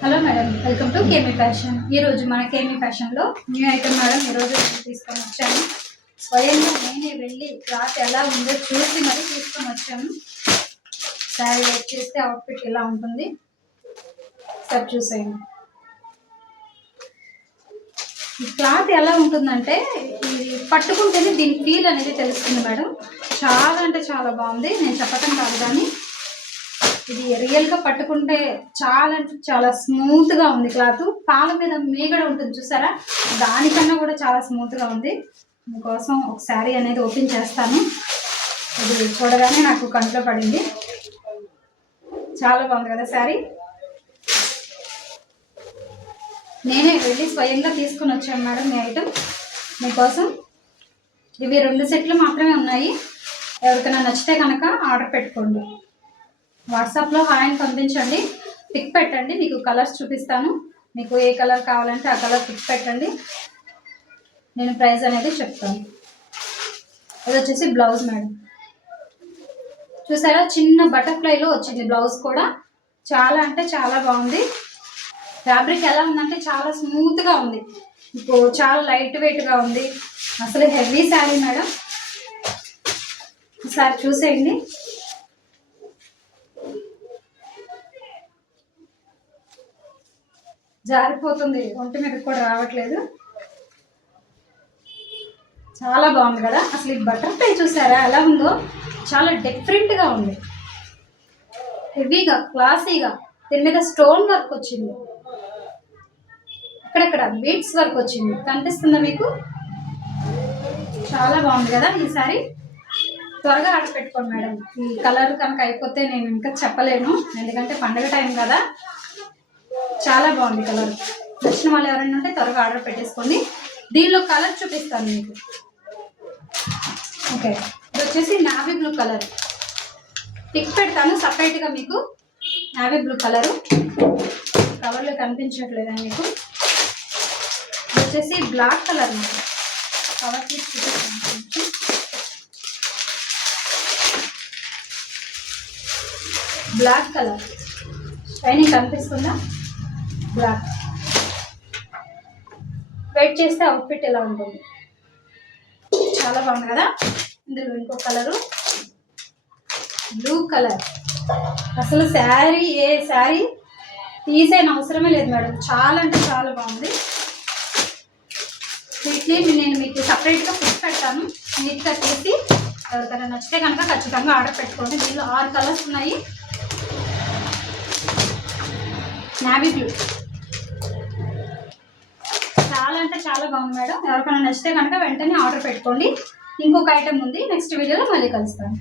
Hello madam, welcome to Kemi fashion. ఈరోజు మన కేమీ ఫ్యాషన్లో న్యూ ఐటమ్ మేడం. ఈరోజు నేను తీసుకొని వచ్చాను. స్వయంగా నేనే వెళ్ళి క్లాత్ ఎలా ఉందో చూసి మరీ తీసుకొని వచ్చాను. శారీ వెయిట్ చేస్తే అవుట్ఫిట్ ఇలా ఉంటుంది. సార్ చూసేయండి. ఈ క్లాత్ ఎలా ఉంటుందంటే ఇది పట్టుకుంటేనే దీని ఫీల్ అనేది తెలుస్తుంది మేడం. చాలా అంటే చాలా బాగుంది. నేను చెప్పటం కాదు కానీ ఇది రియల్గా పట్టుకుంటే చాలా అంటే చాలా స్మూత్గా ఉంది. క్లాత్ పాల మీద మీగడ ఉంటుంది చూసారా, దానికన్నా కూడా చాలా స్మూత్గా ఉంది. మీకోసం ఒక శారీ అనేది ఓపెన్ చేస్తాను. ఇది చూడగానే నాకు కంట్లో పడింది. చాలా బాగుంది కదా శారీ. నేనే వెళ్ళి స్వయంగా తీసుకుని వచ్చాను మేడం ఈ ఐటమ్ మీకోసం. ఇవి 2 సెట్లు మాత్రమే ఉన్నాయి. ఎవరికైనా నచ్చితే కనుక ఆర్డర్ పెట్టుకోండి. వాట్సాప్లో హాయ్ అని పంపించండి, పిక్ పెట్టండి. మీకు కలర్స్ చూపిస్తాను. మీకు ఏ కలర్ కావాలంటే ఆ కలర్ పిక్ పెట్టండి. నేను ప్రైస్ అనేది చెప్తాను. ఇది వచ్చేసి బ్లౌజ్ మేడం. చూసారా, చిన్న బటర్ఫ్లైలో వచ్చింది బ్లౌజ్ కూడా. చాలా అంటే చాలా బాగుంది. ఫ్యాబ్రిక్ ఎలా ఉందంటే చాలా స్మూత్గా ఉంది. ఇప్పుడు చాలా లైట్ వెయిట్గా ఉంది. అసలు హెవీ శారీ మేడం. ఒకసారి చూసేయండి. జారిపోతుంది, ఒంటి మీద కూడా రావట్లేదు. చాలా బాగుంది కదా. అసలు ఈ బటర్ఫ్లై చూసారా ఎలా ఉందో, చాలా డిఫరెంట్గా ఉంది. హెవీగా క్లాసీగా దీని మీద స్టోన్ వర్క్ వచ్చింది. అక్కడక్కడ బీడ్స్ వర్క్ వచ్చింది. కనిపిస్తుందా మీకు? చాలా బాగుంది కదా ఈ సారీ. త్వరగా ఆర్డర్ పెట్టుకోండి మేడం. ఈ కలర్ కనుక అయిపోతే నేను ఇంకా చెప్పలేను, ఎందుకంటే పండగ టైం కదా. చాలా బాగుంది కలర్. నచ్చిన వాళ్ళు ఎవరైనా ఉంటే త్వరగా ఆర్డర్ పెట్టేసుకోండి. దీనిలో కలర్ చూపిస్తాను మీకు. ఓకే, ఇది వచ్చేసి నావీ బ్లూ కలర్. పిక్ పెడతాను సపరేట్గా మీకు. నావీ బ్లూ కలరు కవర్లో కనిపించట్లేదా మీకు? ఇది వచ్చేసి బ్లాక్ కలర్. మీకు కవర్ తీసి చూపిస్తాను. బ్లాక్ కలర్ షైనింగ్ కనిపిస్తుందా? బ్లాక్. వెయిట్ చేస్తే అవుట్ఫిట్ ఎలా ఉంటుంది. చాలా బాగుంది కదా. ఇందులో ఇంకో కలరు బ్లూ కలర్. అసలు శారీ ఏ శారీ తీసేన అవసరమే లేదు మేడం. చాలా అంటే చాలా బాగుంది. వీటిని నేను మీకు సపరేట్గా ఫిక్స్ పెడతాను. నీట్గా తీసి ఎవరికైనా నచ్చితే కనుక ఖచ్చితంగా ఆర్డర్ పెట్టుకోండి. దీనిలో 6 కలర్స్ ఉన్నాయి. నావీ బ్లూ చాలా అంటే చాలా బాగుంది మేడం. ఎవరికైనా నచ్చితే కనుక వెంటనే ఆర్డర్ పెట్టుకోండి. ఇంకొక ఐటమ్ ఉంది, నెక్స్ట్ వీడియోలో మళ్ళీ కలుస్తాను.